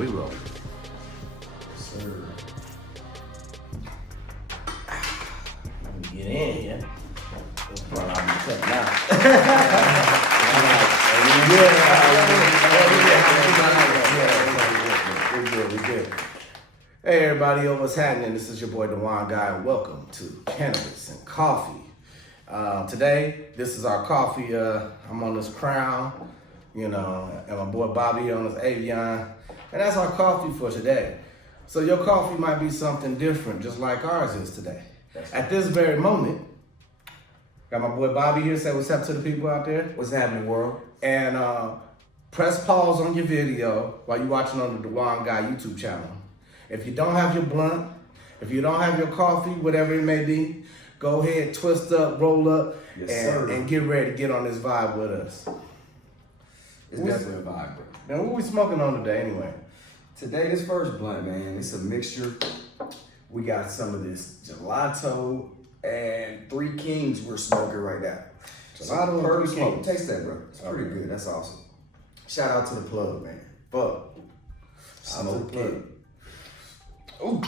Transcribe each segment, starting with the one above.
we roll. Yes, sir. Let me get in here. Well, I'm cutting out. We good. Hey everybody, what's happening? This is your boy Dewan Guy, and welcome to Cannibus and Coffee. Today, this is our coffee. I'm on this Crown, and my boy Bobby on this Avion, and that's our coffee for today. So your coffee might be something different, just like ours is today. At this very moment, got my boy Bobby here. Say what's up to the people out there. What's happening, world? And press pause on your video while you're watching on the Dewan Guy YouTube channel. If you don't have your blunt, if you don't have your coffee, whatever it may be, go ahead, twist up, roll up, and get ready to get on this vibe with us. It's definitely a vibe, bro. Now, what we smoking on today anyway? Today, this first blunt, man, it's a mixture. We got some of this gelato and Three Kings we're smoking right now. Gelato and Three Kings. Taste that, bro. It's pretty good. That's awesome. Shout out to the plug, man. Fuck. Smoke it. Ooh.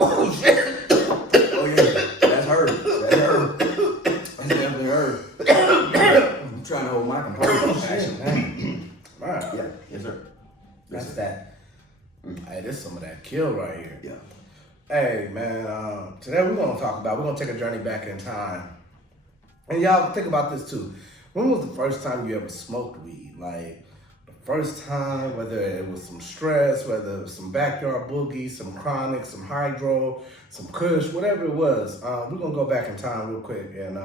Oh, shit. Oh, yeah. That's her. That's her. That's definitely her. I'm trying to hold my composure. All right. Yeah. Yes, sir. That's that. Hey, this is some of that kill right here. Yeah. Hey, man, today we're going to take a journey back in time. And y'all think about this too. When was the first time you ever smoked weed? Like, the first time, whether it was some stress, whether it was some backyard boogie, some chronic, some hydro, some kush, whatever it was. We're going to go back in time real quick. And,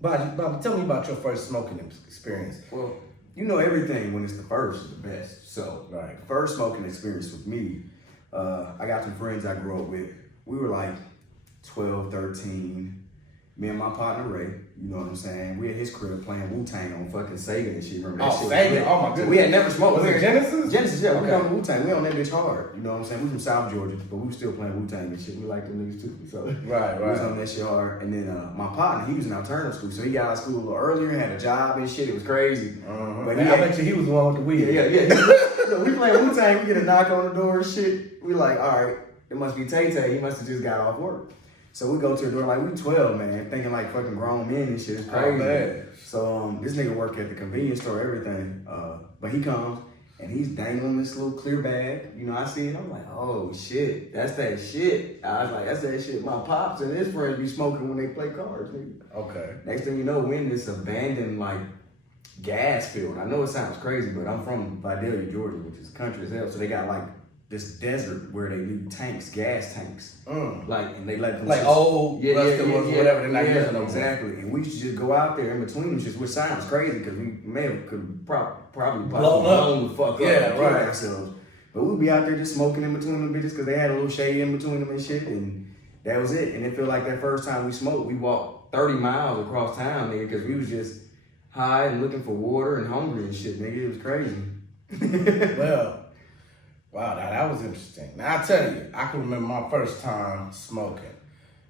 Bobby, tell me about your first smoking experience. Well, you know everything when it's the first is the best. So, Right. first smoking experience with me, I got some friends I grew up with. We were like 12, 13. Me and my partner Ray, you know what I'm saying? We at his crib playing Wu-Tang on fucking Sega and shit. Remember that shit? Sega? Oh my goodness. We had never smoked. Was it Genesis? Genesis, yeah. Okay. We on Wu-Tang. We on that bitch hard. You know what I'm saying? We from South Georgia, but we still playing Wu-Tang and shit. We like them niggas too. So Right. we was on that shit hard. And then my partner, he was in alternative school, so he got out of school a little earlier, had a job and shit. It was crazy. But I bet you he was the one with the weed. Yeah. We playing Wu-Tang, we get a knock on the door and shit. We like, all right, it must be Tay-Tay. He must have just got off work. So we go to the door like we 12, man, thinking like fucking grown men and shit. It's crazy. man. So this nigga work at the convenience store, everything. But he comes and he's dangling this little clear bag. You know, I see it. I'm like, oh shit, that's that shit. I was like, that's that shit. My pops and his friends be smoking when they play cards, nigga. Okay. Next thing you know, we're in this abandoned like gas field. I know it sounds crazy, but I'm from Vidalia, Georgia, which is country as hell. So they got like this desert where they leave tanks, gas tanks. Like, and they let them like old rusted ones, whatever they're not using them. Exactly. And we used to just go out there in between them shits, which sounds crazy because we could probably Blown the fuck up and kill ourselves. But we'd be out there just smoking in between them bitches because they had a little shade in between them and shit. And that was it. And it felt like that first time we smoked, we walked 30 miles across town, nigga, because we was just high and looking for water and hungry and shit, nigga. It was crazy. Well, wow, that was interesting. Now, I tell you, I can remember my first time smoking.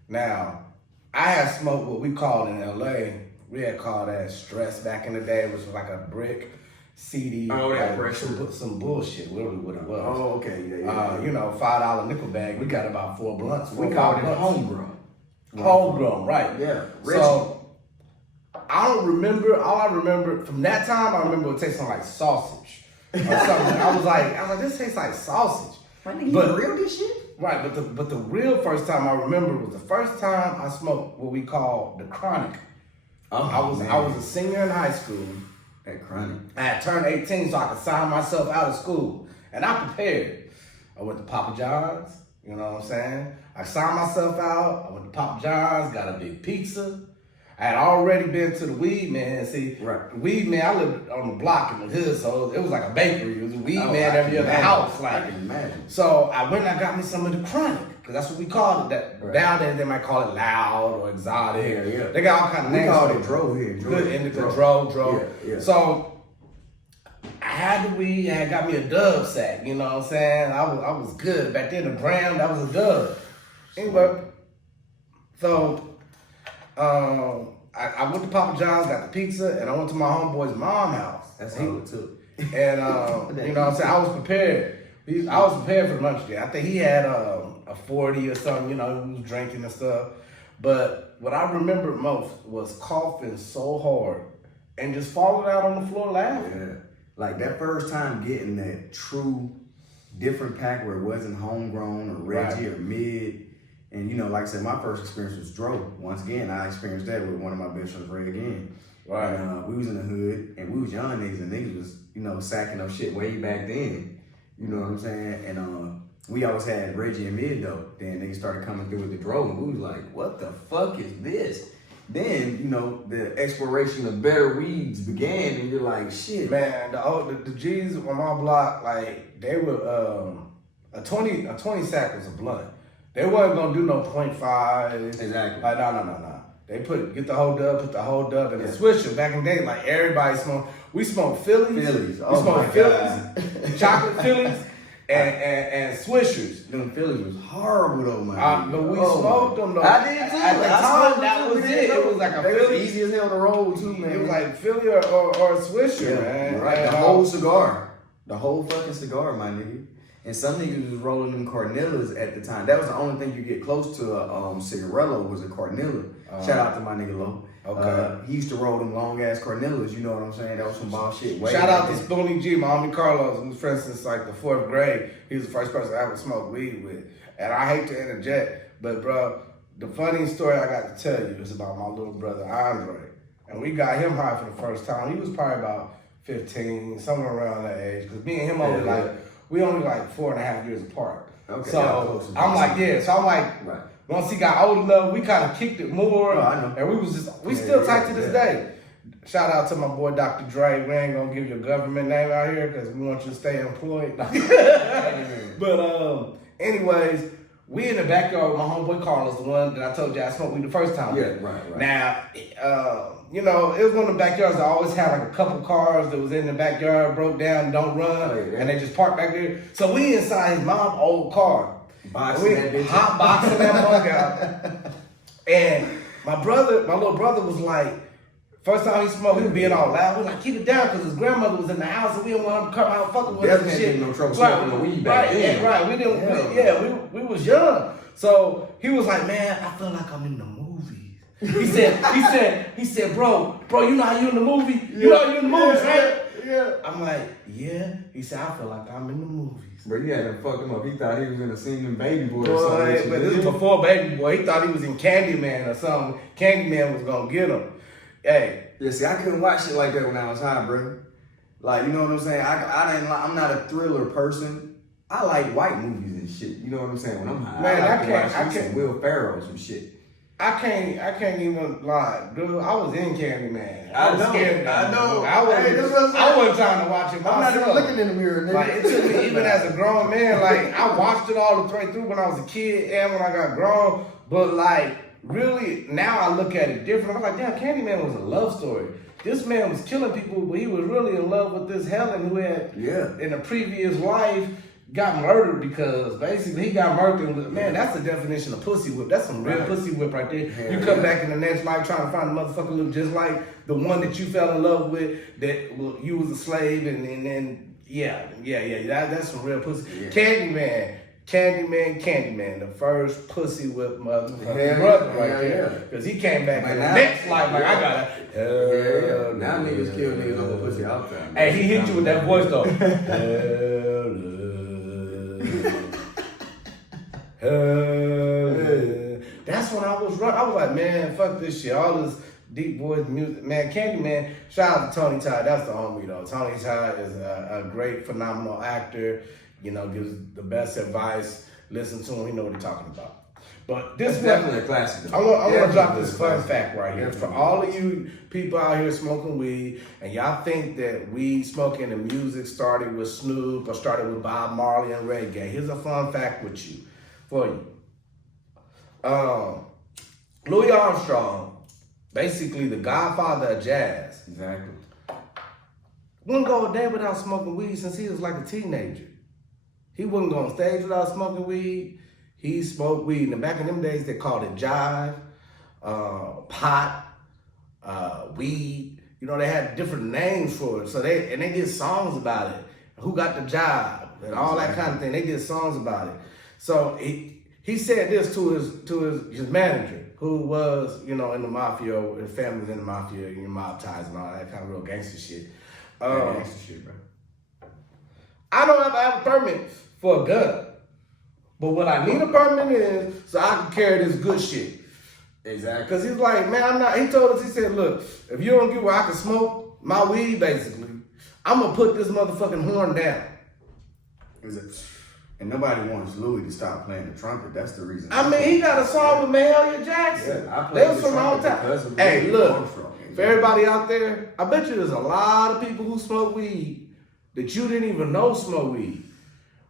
Now, I had smoked what we called in LA, we had called that stress back in the day, which was like a brick CD. Oh, that pressure. Some bullshit, literally what it was. Oh, okay, yeah. $5 nickel bag, we got about 4 blunts. We called it homegrown. Homegrown, right. Yeah. So, I don't remember, all I remember, from that time, I remember it tasting like sausage. Or something. I was like, this tastes like sausage. But you real this shit? Right, but the real first time I remember was the first time I smoked what we call the chronic. I was a senior in high school. That chronic. I had turned 18 so I could sign myself out of school. And I prepared. I went to Papa John's, you know what I'm saying? I signed myself out, I went to Papa John's, got a big pizza. I had already been to the Weed Man. See, right. The Weed Man, I lived on the block in the hood, so it was like a bakery. It was a Weed Man every other house. Like, I can imagine. So I went and I got me some of the chronic, because that's what we called it. That Down there, they might call it loud or exotic. Yeah. They got all kind of names. We called it dro here. Good indica, dro. Yeah. So I had the weed, I had got me a Dove sack, you know what I'm saying? I was good. Back then, the brand, that was a Dove. Anyway, so I went to Papa John's, got the pizza, and I went to my homeboy's mom's house. That's all it took. And you know what I'm saying? I was prepared. I was prepared for the lunch day. I think he had a 40 or something, you know, he was drinking and stuff. But what I remembered most was coughing so hard and just falling out on the floor laughing. Yeah. Like that first time getting that true different pack where it wasn't homegrown or Reggie or mid. And you know, like I said, my first experience was Dro. Once again, I experienced that with one of my best friends, Ray again. Right. And we was in the hood and we was young niggas and niggas was, you know, sacking up shit way back then. You know what I'm saying? And we always had Reggie and mid though. Then they started coming through with the Dro and we was like, what the fuck is this? Then, you know, the exploration of better weeds began and you're like, shit. Man, the G's on my block, like, they were, a 20 sack was a blunt. They wasn't gonna do no 0.5. Exactly. Like, no. They get the whole dub, put the whole dub in the Swisher. Back in the day, like, everybody smoked. We smoked Phillies. Oh, we smoked Phillies, chocolate Phillies, and Swishers. Them Phillies was horrible though, man. But we smoked them though. I did too. At the time, that was it. It was like a Philly. Easy as hell to roll too, man. It was like Philly or a Swisher, man. Right, And, the whole cigar. The whole fucking cigar, my nigga. And some niggas was rolling them Cornellas at the time. That was the only thing you get close to a cigarello was a Cornella. Shout out to my nigga Lo. Okay. He used to roll them long ass Cornellas, you know what I'm saying? That was some ball shit. Shout out to Spoonie G, my homie Carlos, who's friends since like the 4th grade. He was the first person I ever smoked weed with. And I hate to interject, but bro, the funniest story I got to tell you is about my little brother Andre. And we got him high for the first time. He was probably about 15, somewhere around that age. Because me and him we only like 4.5 years apart. Okay. So I'm like, right. Once he got old enough, we kind of kicked it more. Oh, I know. And we still tight to this day. Shout out to my boy Dr. Dre. We ain't gonna give you a government name out here because we want you to stay employed. But anyways, we in the backyard with my homeboy Carlos, the one that I told you I smoked weed the first time. Yeah, right. Now, you know, it was one of the backyards that always had like a couple cars that was in the backyard, broke down, don't run, and they just parked back there. So we inside his mom's old car. Hot boxing that mug out. And my little brother was like, first time he smoked, he was being all loud. We was like, keep it down, because his grandmother was in the house and we didn't want him to come out fucking with us and shit. No trouble smoking the weed back then. Right. We didn't. We was young. So he was like, man, I feel like I'm in the movies. He said, bro, you know how you in the movie? You know you in the movies, right? Yeah. I'm like, yeah. He said, I feel like I'm in the movies. Bro, you had to fuck him up. He thought he was in a scene in Baby Boy or something. But this was before Baby Boy. He thought he was in Candyman or something. Candyman was gonna get him. Hey. Yeah, see, I couldn't watch shit like that when I was high, bro. Like, you know what I'm saying? I'm not a thriller person. I like white movies and shit. You know what I'm saying? When I'm high, man, I can't. Will Ferrell some shit. I can't even lie, dude. I was in Candyman. I was scared. I know. I wasn't trying to watch it myself. I'm not even looking in the mirror, nigga. Like, it took me, even as a grown man, like, I watched it all the way through when I was a kid and when I got grown. But, like, really, now I look at it different. I'm like, damn, Candyman was a love story. This man was killing people, but he was really in love with this Helen who had, in a previous life, got murdered because basically he got murdered. Man, that's the definition of pussy whip. That's some real pussy whip right there. Hell you come back in the next life trying to find a motherfucker look just like the one that you fell in love with, that you was a slave, and then that's some real pussy. Yeah. Candyman, the first pussy whip motherfucker brother right there. Because he came back in the next life like, I got it. Now niggas kill niggas over pussy all the time. Hey, he hit you with that voice though. That's when I was running. I was like, man, fuck this shit. All this deep voice music. Man, Candyman, shout out to Tony Todd. That's the homie though. Tony Todd is a great, phenomenal actor. You know, gives the best advice. Listen to him, he know what he's talking about. But this is definitely a classic. I want to drop this fun fact right here. For all of you people out here smoking weed, and y'all think that weed smoking and music started with Snoop or started with Bob Marley and reggae. Here's a fun fact for you. Louis Armstrong, basically the godfather of jazz. Exactly. Wouldn't go a day without smoking weed since he was like a teenager. He wouldn't go on stage without smoking weed. He smoked weed. And back in them days, they called it jive, pot, weed. You know, they had different names for it. So they did songs about it. Who got the job and all that kind of thing. They did songs about it. So he said this to his manager, who was, you know, in the mafia, his family was in the mafia, you know, mob ties and all that kind of real gangster shit. Gangster shit, bro. I don't have a permit for a gun. But what I need a permit is so I can carry this good shit. Exactly. Because he's like, man, he told us, he said, look, if you don't get where I can smoke my weed, basically, I'm going to put this motherfucking horn down. And nobody wants Louis to stop playing the trumpet. That's the reason. I mean, he got a song with Mahalia Jackson. Yeah, They was from the whole time. Hey, look, for everybody out there, I bet you there's a lot of people who smoke weed that you didn't even know smoke weed.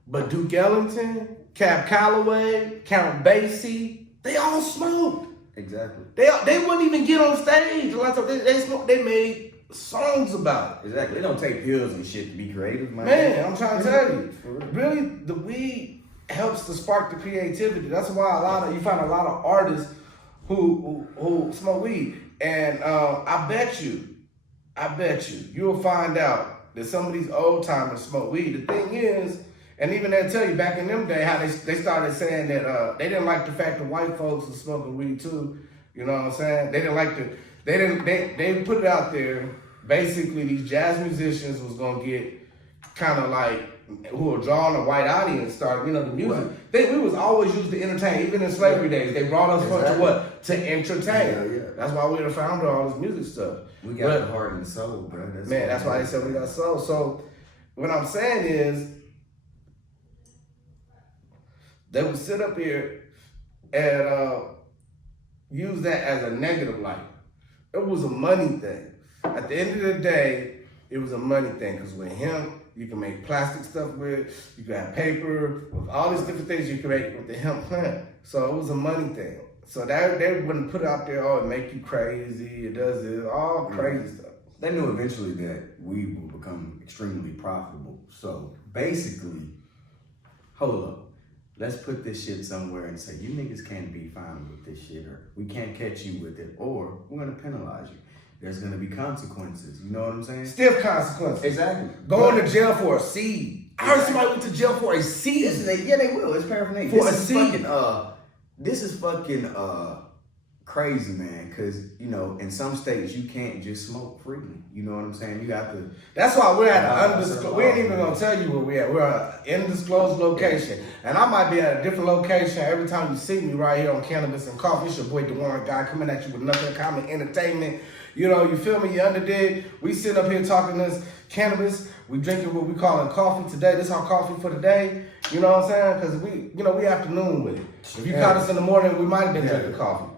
But Duke Ellington, Cab Calloway, Count Basie, they all smoked. Exactly. They wouldn't even get on stage. They smoked. They made songs about it. Exactly. They don't take pills and shit to be creative, man. Man, I'm trying to tell you, really, the weed helps to spark the creativity. That's why you find a lot of artists who smoke weed. And I bet you, you'll find out that some of these old timers smoke weed. The thing is, and even they'll tell you back in them days how they started saying that they didn't like the fact that white folks was smoking weed too. You know what I'm saying? They put it out there. Basically, these jazz musicians was gonna get kind of like who were drawing a white audience. Started, you know, the music. Right. We was always used to entertain. Even in slavery days, they brought us to what? To entertain. Yeah. That's why we're the founder of all this music stuff. We got the heart and soul, bro. That's why they said we got soul. So what I'm saying is, they would sit up here and use that as a negative light. It was a money thing. At the end of the day, it was a money thing, because with hemp, you can make plastic stuff with, you can have paper, with all these different things you can make with the hemp plant. So it was a money thing. So they wouldn't put it out there, oh, it make you crazy, it does this, all crazy stuff. They knew eventually that weed would become extremely profitable. So basically, hold up. Let's put this shit somewhere and say, you niggas can't be found with this shit, or we can't catch you with it, or we're gonna penalize you. There's gonna be consequences. You know what I'm saying? Stiff consequences. Exactly. Going to jail for a seed. I heard somebody went to jail for a seed. Yeah, they will. It's paraphernalia. For a seed. This is fucking crazy, man. Because, you know, in some states, you can't just smoke freely. You know what I'm saying? You have to. That's why we're at an undisclosed. We ain't even gonna tell you where we're at. We're at an undisclosed location, and I might be at a different location every time you see me right here on Cannabis and Coffee. It's your boy DeWarren Guy coming at you with nothing common entertainment. You know, you feel me? You underdig. We sitting up here talking this cannabis. We drinking what we calling coffee today. This is our coffee for the day. You know what I'm saying? Because we afternoon with it. If you caught us in the morning, we might have been drinking coffee.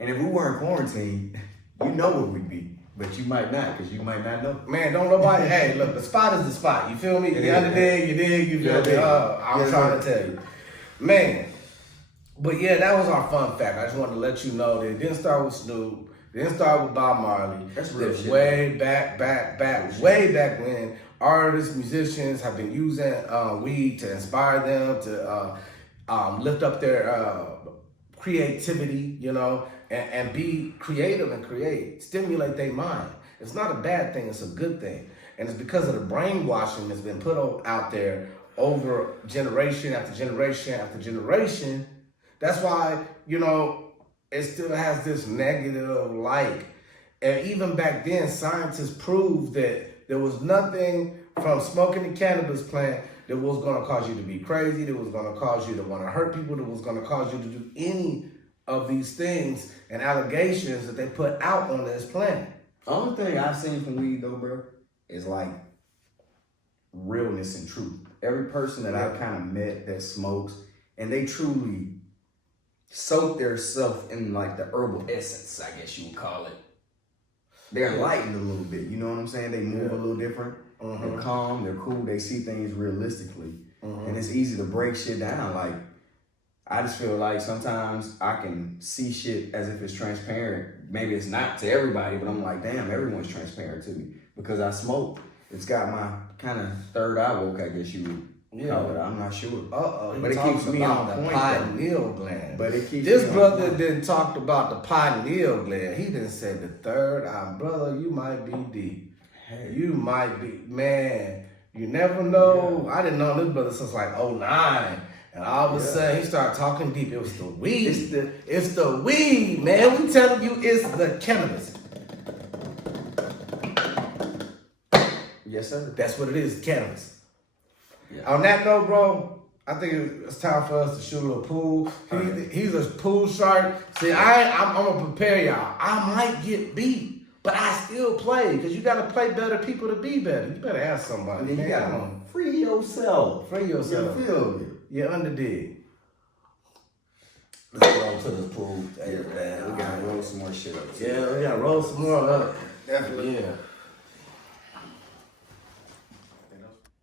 And if we weren't quarantined, you know where we'd be. But you might not, because you might not know. Man, don't nobody. Hey, look, the spot is the spot. You feel me? You underdig, you dig, you feel me? I'm trying to tell you. Man. But yeah, that was our fun fact. I just wanted to let you know that it didn't start with Snoop. It didn't start with Bob Marley. That's real shit. Way back when artists, musicians have been using weed to inspire them, to lift up their creativity, you know, and be creative and stimulate their mind. It's not a bad thing, it's a good thing. And it's because of the brainwashing that's been put out there over generation after generation after generation. That's why, you know, it still has this negative light. And even back then, scientists proved that there was nothing from smoking the cannabis plant that was gonna cause you to be crazy, that was gonna cause you to wanna hurt people, that was gonna cause you to do any of these things and allegations that they put out on this planet. Only thing I've seen from weed though, bro, is like realness and truth. Every person that I've kind of met that smokes, and they truly soak their self in like the herbal essence, I guess you would call it. They're enlightened a little bit, you know what I'm saying? They move a little different. They're calm, they're cool, they see things realistically. And it's easy to break shit down. Like, I just feel like sometimes I can see shit as if it's transparent. Maybe it's not to everybody, but I'm like, damn, everyone's transparent to me. Because I smoke. It's got my kind of third eye woke, I guess you would call it. I'm not sure. But it keeps me on the pineal gland. But it keeps this brother didn't talk about the pineal gland. He didn't say the third eye. Brother, you might be deep. Hey. You might be, man. You never know. Yeah. I didn't know this brother since like 09. And all of a sudden, he started talking deep. It was the weed. It's the weed, man. We telling you it's the cannabis. Yes, sir. That's what it is, cannabis. Yeah. On that note, bro, I think it's time for us to shoot a little pool. He's a pool shark. See, I'm going to prepare y'all. I might get beat, but I still play because you got to play better people to be better. You better ask somebody. You got to free yourself. Free yourself. You feel me? You're underdig. Let's go to the pool. Hey, man, we got to roll some more shit up. Yeah, we got to roll some more up. Definitely. Yeah.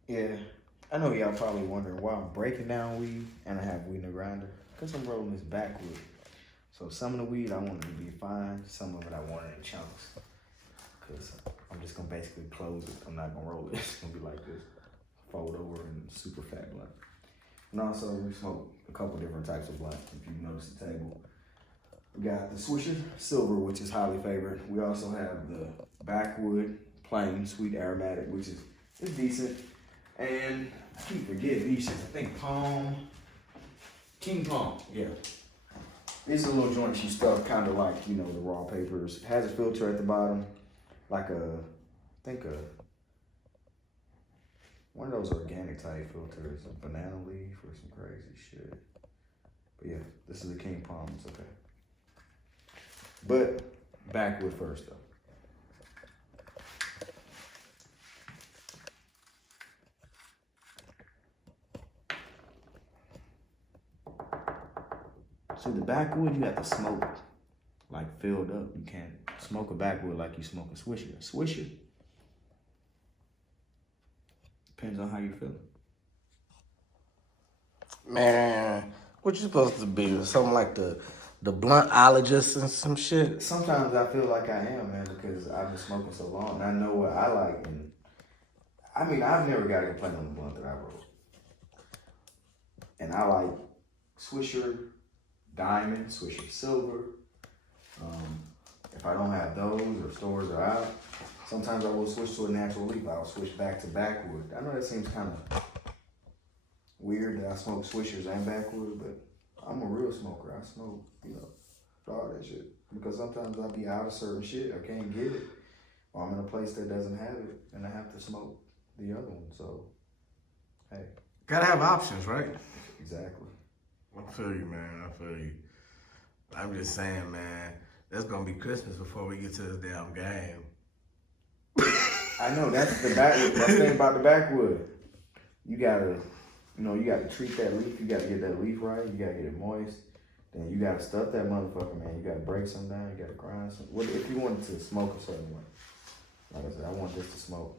Yeah, I know y'all probably wondering why I'm breaking down weed and I have weed in the grinder. Because I'm rolling this backwood. So some of the weed I want it to be fine, some of it I want it in chunks. Because I'm just going to basically close it. I'm not going to roll it. It's going to be like this. Fold over and super fat blunt. And also we smoke a couple different types of blunt. If you notice the table. We got the Swisher Silver, which is highly favored. We also have the Backwood Plain Sweet Aromatic, which is decent. And I keep forgetting these shits. I think King Palm, yeah. These are little joints you stuff kind of like, you know, the raw papers. It has a filter at the bottom, like one of those organic type filters, a banana leaf or some crazy shit. But yeah, this is a King Palm, it's okay. But Backwood first though. See, the backwood, you have to smoke like filled up. You can't smoke a backwood like you smoke a Swisher. A Swisher depends on how you feel. Man, what you supposed to be? Something like the bluntologist and some shit? Sometimes I feel like I am, man, because I've been smoking so long and I know what I like. And I mean, I've never got a complaint on the blunt that I roll. And I like Swisher Diamond, Swisher Silver. If I don't have those or stores are out, sometimes I will switch to a natural leaf. I'll switch back to backwood. I know that seems kind of weird that I smoke Swishers and backwood, but I'm a real smoker. I smoke, you know, all that shit. Because sometimes I'll be out of certain shit. I can't get it. Or I'm in a place that doesn't have it and I have to smoke the other one. So, hey. Gotta have options, right? Exactly. I feel you, man. I feel you. I'm just saying, man, that's gonna be Christmas before we get to this damn game. I know, that's the backwood. That's the thing about the backwood. You gotta treat that leaf. You gotta get that leaf right. You gotta get it moist. Then you gotta stuff that motherfucker, man. You gotta break some down. You gotta grind some. What if you wanted to smoke a certain way? Like I said, I want this to smoke.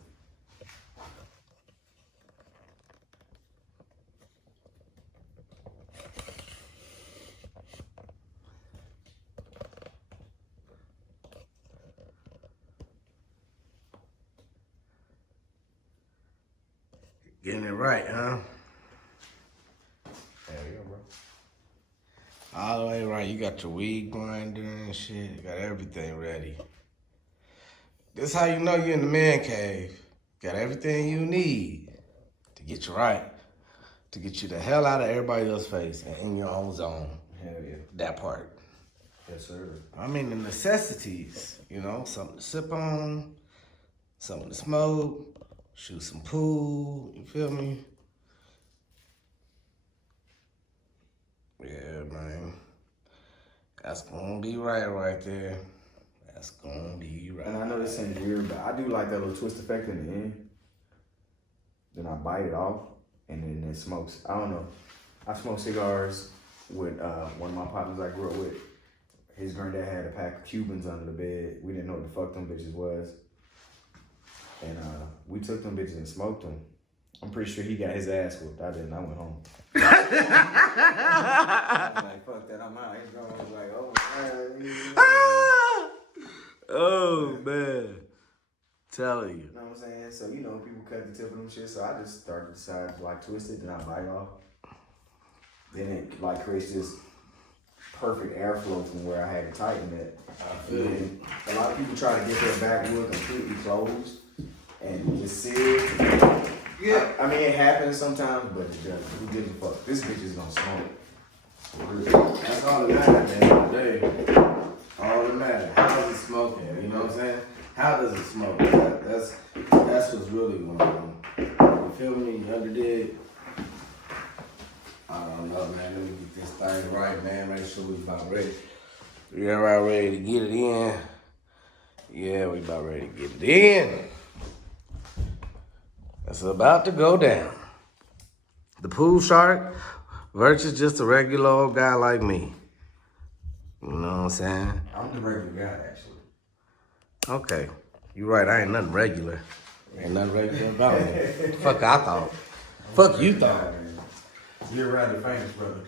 Getting it right, huh? Hell yeah, bro. All the way right. You got your weed grinder and shit. You got everything ready. This how you know you're in the man cave. Got everything you need to get you right. To get you the hell out of everybody else's face and in your own zone. Hell yeah. That part. Yes, sir. I mean the necessities, you know, something to sip on, something to smoke, shoot some pool, you feel me? Yeah, man. That's gonna be right there. That's gonna be right. And I know this ain't weird, but I do like that little twist effect in the end. Then I bite it off, and then it smokes. I don't know. I smoke cigars with one of my partners I grew up with. His granddad had a pack of Cubans under the bed. We didn't know what the fuck them bitches was. And we took them bitches and smoked them. I'm pretty sure he got his ass whooped. I didn't. I went home. I was like, fuck that, I'm out. His grandma was like, oh, man. Oh, man. Telling you. You know what I'm saying? So, you know, people cut the tip of them shit, so I just started to decide to like twist it, then I bite off. Then it like creates this perfect airflow from where I had it tightened at. I feel you. A lot of people try to get their backwood completely closed and just sealed. Yeah. I mean, it happens sometimes, but it doesn't. Who gives a fuck? This bitch is gonna smoke. That's all that matters at the end of the day. All that matters. How is it smoking? You know what I'm saying? How does it smoke? That's what's really going on. You feel me? You underdid? I don't know, man. Let me get this thing right, man. Make sure we about ready. We about ready to get it in. Yeah, we about ready to get it in. It's about to go down. The pool shark versus just a regular old guy like me. You know what I'm saying? I'm the regular guy, actually. Okay. You right, I ain't nothing regular. Ain't nothing regular about me. Fuck I thought. Fuck you thought. You're rather famous, brother.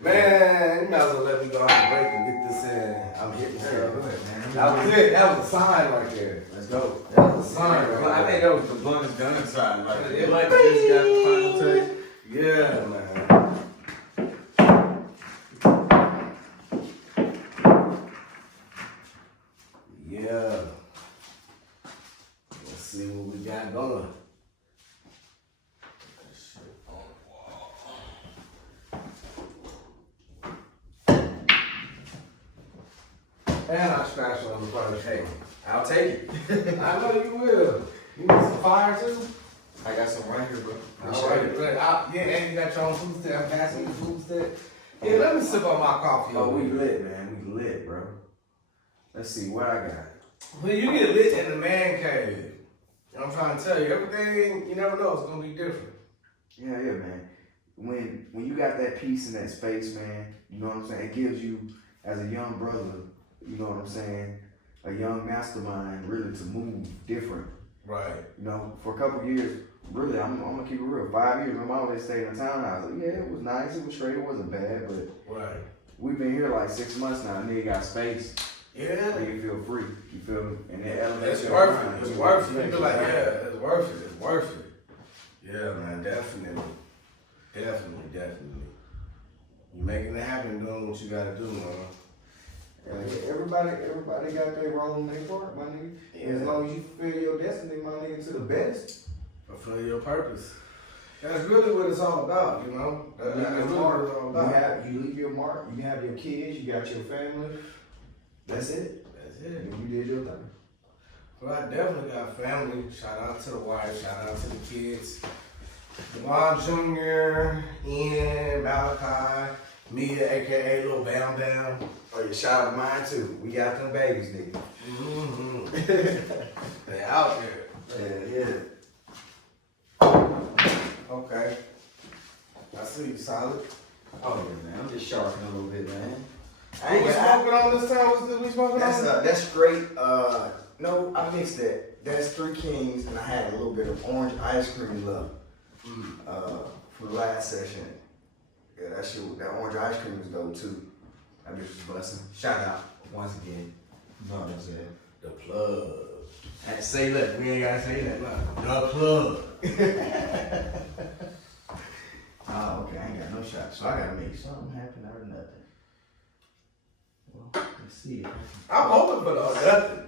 Man, you might as well let me go on a break and get this in. I'm hitting her. Go ahead, man. That was it. That was a sign right there. Let's go. That was a sign right there. I think that was the blunt gun side. Like, Yeah, blunt just got the final touch. Yeah, man. Yeah. Let's see what we got going. And I scratched on the first table. I'll take it. I know you will. You need some fire too? I got some right here, bro. All right, good. Yeah, and you got your own food stick. I'm passing you food stick. Yeah, let me sip on my coffee. Oh, we lit, man. We lit, bro. Let's see what I got. When you get lit in the man cave, you know what I'm trying to tell you, everything, you never know, it's going to be different. Yeah, man. When you got that peace in that space, man, you know what I'm saying? It gives you, as a young brother, you know what I'm saying, a young mastermind really to move different. Right. You know, for a couple years, really, I'm gonna keep it real. 5 years, my mom always stayed in town. I was like, yeah, it was nice, it was straight, it wasn't bad, but Right. we've been here like 6 months now. Nigga got space. Yeah. Nigga feel free. You feel me? And it elevates It's your worth mind. it. It's worth it. You feel like, yeah, it's worth it. It's worth it. Yeah, man, definitely. Definitely. You making it happen, doing what you got to do, man. Everybody got their role in their part, my nigga. Yeah. As long as you fulfill your destiny, my nigga, to the best. Fulfill your purpose. That's really what it's all about, you know? That's really what it's all about. You leave your mark, you have your kids, you got your family. That's it. That's it. And you did your thing. Well, I definitely got family. Shout out to the wife. Shout out to the kids. Dewan Jr., Ian, Malachi, Mia, a.k.a. Little Bam Bam. Oh, yeah, shout out to mine too. We got them babies, nigga. Mm-hmm. They out there. Yeah. Okay. I see you, solid. Oh, yeah, man. I'm just sharpening a little bit, man. What we smoking on this time? What's we smoking on? That's straight. No, I mixed that. That's Three Kings, and I had a little bit of orange ice cream left for the last session. Yeah, that orange ice cream was dope too. That bitch was busting. Shout out once again. No, that's it. The plug. And say that. We ain't gotta say that. The plug. Oh, okay. I ain't got no shot, so I gotta make something happen out of nothing. Well, let's see. I'm hoping for the nothing.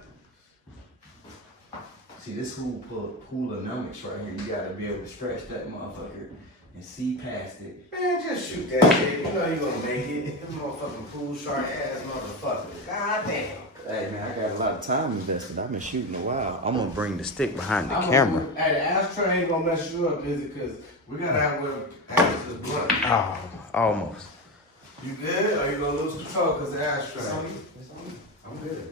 See, this hoolignomics right here, you gotta be able to stretch that motherfucker and see past it. Man, just shoot that shit. You know you gonna make it. Them motherfucking pool shark ass motherfucker. God damn. Hey man, I got a lot of time invested. I've been shooting a while. I'm gonna bring the stick behind the Hey, camera. the ashtray ain't gonna mess you up, is it? Cause we gotta have this blunt. Oh, almost. You good? Or you gonna lose control cause the ashtray? It's on you. It's on you. I'm good.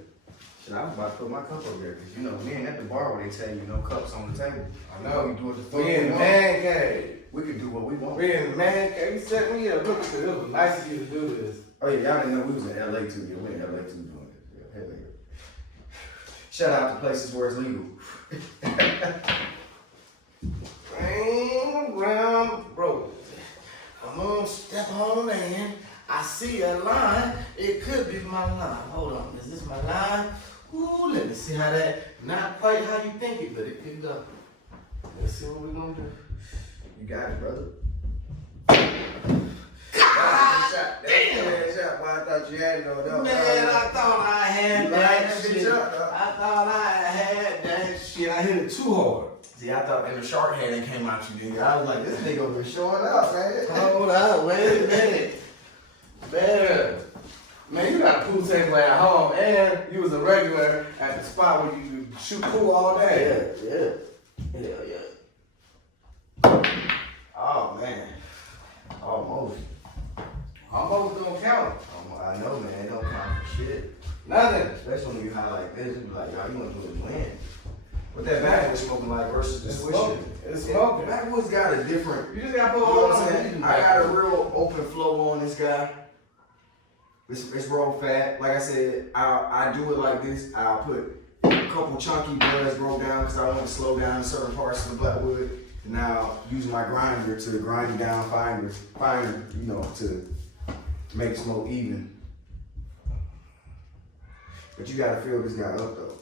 Shit, I was about to put my cup over there, cause you know, we ain't at the bar where they tell you no cups on the table. I know. We do what the fuck We we in the want. man cave. We can do what we want. We in the man cave. You set me up. Look, it was nice of you to do this. Oh yeah, y'all didn't know we was in LA too. Yeah, we in LA too doing this. Yeah, hell yeah. Shout out to places where it's legal. Ring around the road. I'm gonna step on a man. I see a line. It could be my line. Hold on. Is this my line? Ooh, let me see how that, not quite how you think it, but it can go. Let's see what we're gonna do. You got it, brother. God damn! That shot, boy, I thought you had it on that. Man, I thought I had You that lined that shit. bitch up, dog. I thought I had that shit. I hit it too hard. See, I thought that the shark head that came out you, nigga. I was like, this Nigga over here showing up, man. Hold up, wait a minute. Man, you got a pool table at home, and you was a regular at the spot where you shoot pool all day. Yeah. Hell yeah. Oh, man. Almost. Almost don't count. I know, man. It don't count for shit. Nothing. Especially when you high like this, you be like, y'all, you want to do it win. What that backwoods smoking like versus the It's switch smoking. shit? It's smoking. Backwoods got a different, You just gotta you put know all what I'm on saying? I got a real open flow on this guy. It's raw fat. Like I said, I do it like this. I'll put a couple chunky buds roll down because I want to slow down certain parts of the blackwood. And now use my grinder to grind it down finer, you know, to make smoke even. But you gotta feel this guy up though.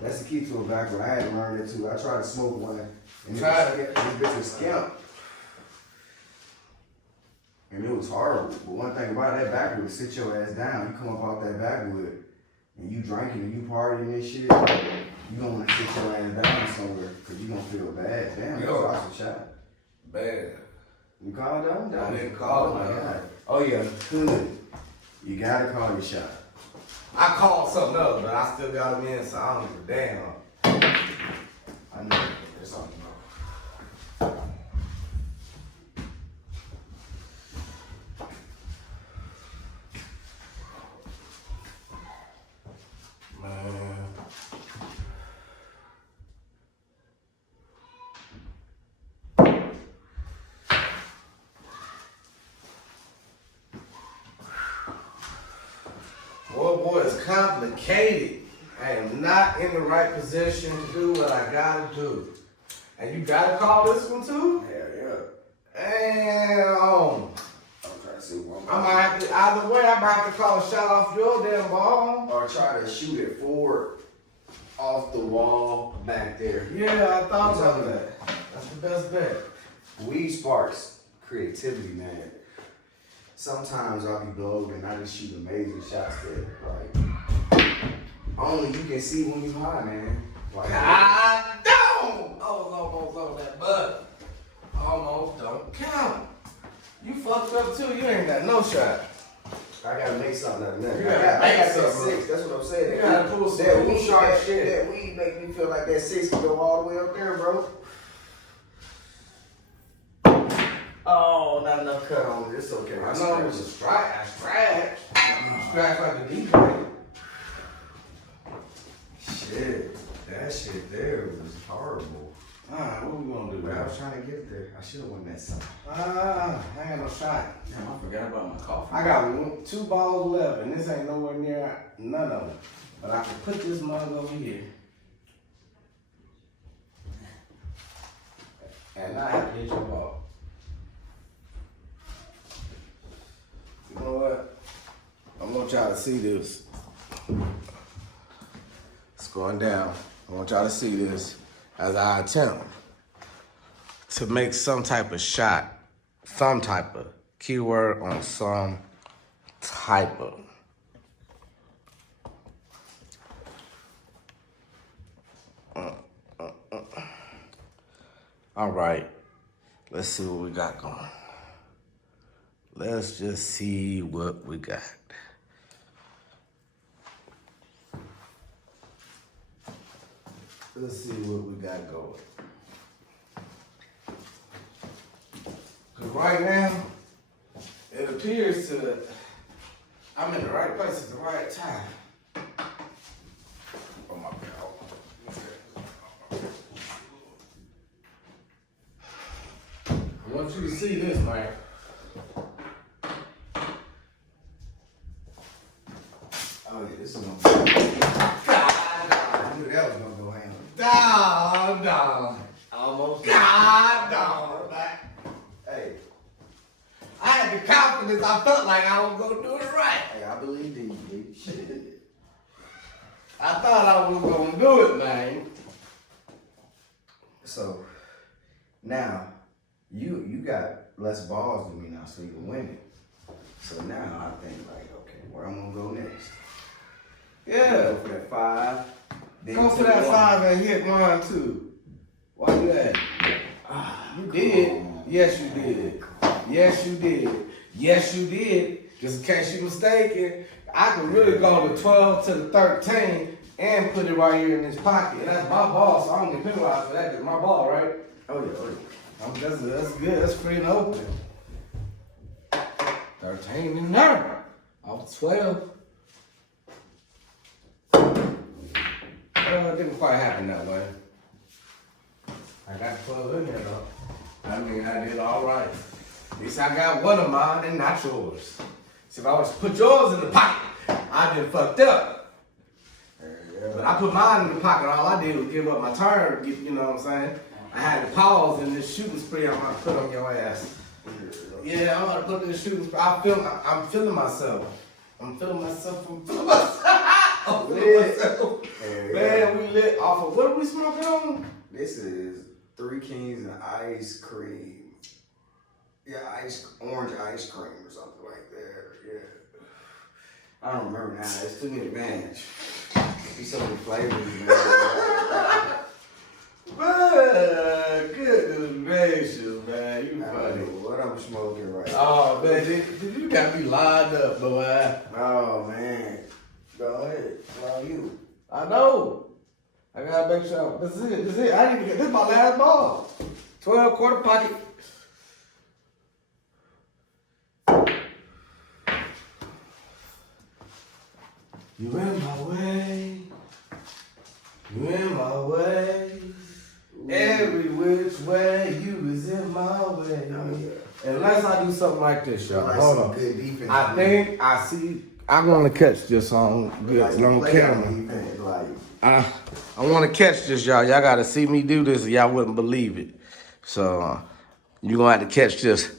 That's the key to a backwood. I had to learn that too. I tried to smoke one and this bitch was skimp. And it was horrible. But one thing about that backwood, sit your ass down. You come up out that backwood and you drinking and you partying and shit, you gonna wanna sit your ass down somewhere because you gonna feel bad. Damn, that's an awesome shot. Bad. You called them? I didn't call Oh my it. God. Oh yeah, good. You gotta call your shot. I called something else, but I still got him in, so I don't give a damn. I know. There's something wrong. Man. Boy, it's complicated. I am not in the right position to do what I gotta do. And you gotta call this one too? Hell yeah. Damn. I'm trying to see what I might have to, either way, I might have to call a shot off your damn ball. or try to shoot it forward off the wall back there. Yeah, I thought about that. That's the best bet. Weed sparks creativity, man. Sometimes I'll be blowed and I just shoot amazing shots that like only you can see when you high, man. Like, God damn! I was almost on that button. Almost don't count. You fucked up too. You ain't got no shot. I gotta make something out of that. You I gotta got make that something. 6. That's what I'm saying. You gotta pull some that cool weed, sharp shit. That weed make me feel like that 6 can go all the way up there, bro. Oh, not enough cut on it. It's okay. I know it was a strike. I scratched. Scratched like a DJ. Shit. That shit there was horrible. Alright, what we gonna do? But I was trying to get there. I should have won that song. I ain't got no shot. Damn, I forgot about my coffee. I got 2 balls left, and this ain't nowhere near none of them. But I can put this mug over here. And not have to hit your ball. You know what? I want y'all to see this. It's going down. I want y'all to see this as I attempt to make some type of shot, some type of keyword on some type of. All right, let's see what we got going. Let's just see what we got. Let's see what we got going. Cause right now, it appears to, I'm in the right place at the right time. Oh my God. I want you to see this, man. Oh yeah, this is gonna be. I knew that was gonna go ham. Dog. Almost. God, dog. Hey, I had the confidence. I felt like I was gonna do it right. hey, I believed in you, baby. Shit. I thought I was gonna do it, man. So now you got less balls than me now, so you can win it. So now I think like, okay, where I'm gonna go next? Yeah. Go for that 5. Then Go for take that 1. 5 and hit mine too. Why you at? You did. Yes, you did. Yes, you did. Yes, you did. Just in case you mistaken, I could really go to 12 to the 13 and put it right here in this pocket. And that's my ball, so I don't get penalized for that. It's my ball, right? Oh yeah. That's good. That's free and open. 13 in there. Off 12. It didn't quite happen that way. I got 12 in there though. I mean, I did all right. At least I got one of mine and not yours. See, if I was to put yours in the pocket, I'd been fucked up. But I put mine in the pocket. All I did was give up my turn. You know what I'm saying? I had to pause in this shooting spree I'm gonna put on your ass. Yeah, I'm gonna put this shooting spree. I'm feeling myself. I'm feeling myself. I'm feeling myself. I'm feeling myself. Man, we lit off of what are we smoking on? This is 3 Kings and ice cream. Yeah, orange ice cream or something like that. Yeah. I don't remember now. It's too many bands. Be so many flavors, man. Man, goodness gracious, man. You I don't funny. know what I'm smoking right now. Oh, man, you got me lined up, boy. Oh, man. Go ahead. How you? I know. I gotta make sure. This is it. This is it. I didn't even get this. Is my last ball. 12 quarter pocket. You in my way. You in my way. Every which way you is in my way. Oh, yeah. Unless I do something like this, y'all. Like Hold some on. good defense. I think I see. I'm gonna catch this on good Like on play camera. defense, like, I want to catch this, y'all. Y'all got to see me do this, or y'all wouldn't believe it. So you're gonna have to catch this.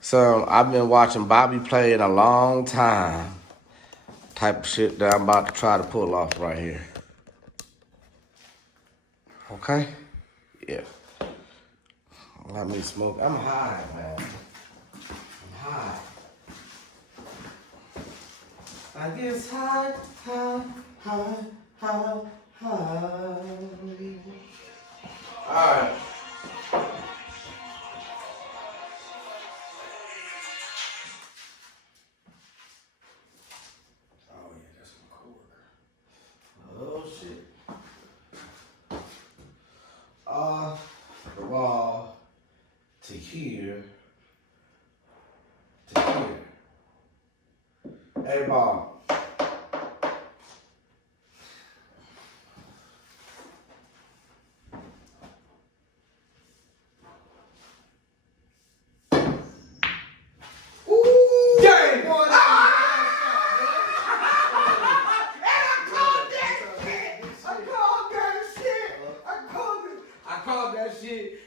So I've been watching Bobby play in a long time. Type of shit that I'm about to try to pull off right here. Okay? Yeah. Let me smoke. I'm high, man. I'm high. I guess high. All right. oh yeah, that's my coworker. Oh shit. The wall to here to here. Hey, ball.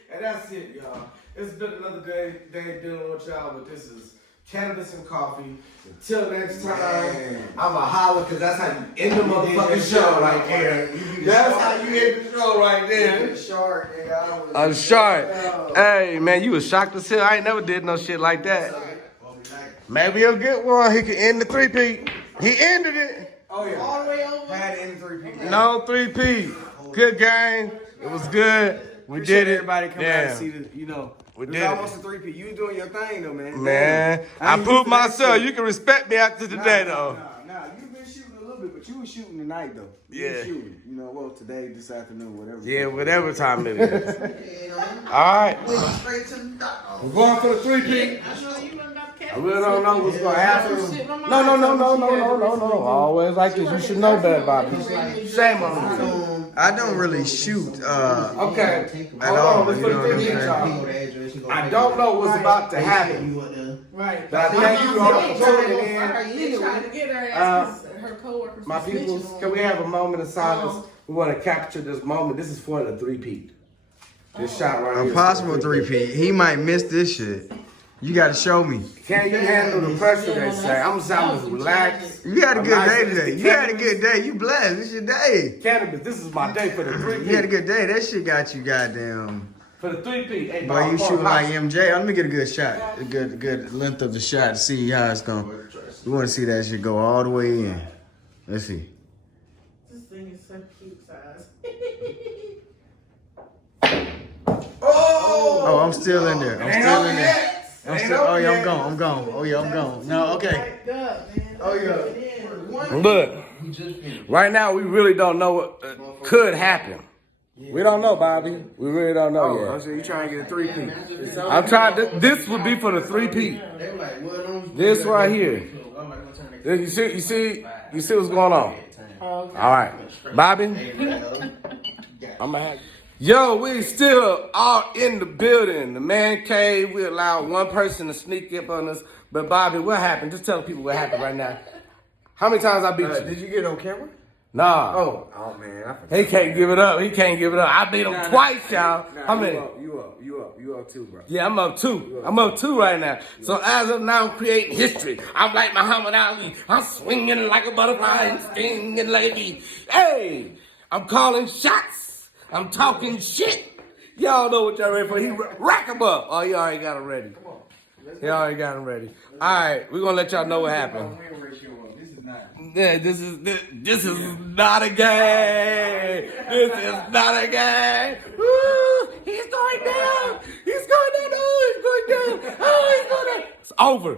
And that's it, y'all. It's been another day dealing with y'all, but this is Cannibus and Coffee. Until next time, Man. I'ma holler, because that's how you end the motherfucking show right there. That's how you end the show right there. Shark, nigga. A shark. Hey, man, you was shocked as hell. I ain't never did no shit like that. Maybe he'll get one. He can end the 3-peat. He ended it. Oh yeah. All the way over. Had it in 3 people. No 3-peat. Good game. It was good. We Appreciate did it. everybody coming out Damn. to see the, We it was did it. almost a 3P. You was doing your thing though, man. Man, Damn. I ain't proved used to that myself. shit. You can respect me after today, though. Nah, you've been shooting a little bit, but you was shooting tonight though. You Yeah. was shooting. You know, well, today, this afternoon, whatever. Yeah, whatever time it is. All right. Straight to the dog. We're going for the 3-peat. I know you wasn't about to catch I really don't know what's going to happen. Shit, my mom No. told me Always like this. You should know better, Bobby. Shame on you. I don't really shoot. Okay. At Hold all, on. Let's you put know the what 3-peat, I'm y'all. I don't know what's about to happen. Right. But I thank you all for tuning in. They tried to get her ass 'cause her coworkers. My was people, snitching on can we her. have a moment of silence? We want to capture this moment. This is for the 3-peat. This shot right here. A is possible for the 3-peat. 3P. He might miss this shit. You gotta show me. Can you handle the pressure, they say? I'm sounding as relaxed. You had a good I'm day nice. today. You had a good day. You blessed. It's your day. Cannabis, this is my day for the 3P. You had a good day. That shit got you goddamn. For the 3P. Hey, Boy, you shooting like MJ. Let me get a good shot. A good length of the shot to see how it's going. We want to see that shit go all the way in. Let's see. This thing is so cute size. Oh, I'm still in there. I'm still in there. I'm still. Oh yeah, yet. I'm gone. I'm gone. Oh yeah, I'm gone. No, okay. Wiped up, man. Oh yeah. Look, right now we really don't know what could happen. We don't know, Bobby. We really don't know yet. So you trying to get a 3P? I'm trying. This would be for the 3P. This right here. You see what's going on. All right, Bobby. I'm gonna have. Yo, we still all in the building. The man cave. We allowed one person to sneak up on us. But Bobby, what happened? Just tell people what happened right now. How many times I beat you? Did you get on camera? Nah. Oh man, I forgot. He can't give it up. He can't give it up. I beat him twice, y'all. How many? You up too, bro. Yeah, I'm up 2. I'm up 2 right now. So as of now, I'm creating history. I'm like Muhammad Ali. I'm swinging like a butterfly and stinging like a bee. Hey, I'm calling shots. I'm talking shit. Y'all know what y'all ready for. He rack him up. Oh, he already got him ready. He already got him ready. All right, we're going to let y'all know what happened. Yeah, this is not a game. This is not a game. Woo, he's going down. He's going down. Oh, he's going down. Oh, he's going down. It's over.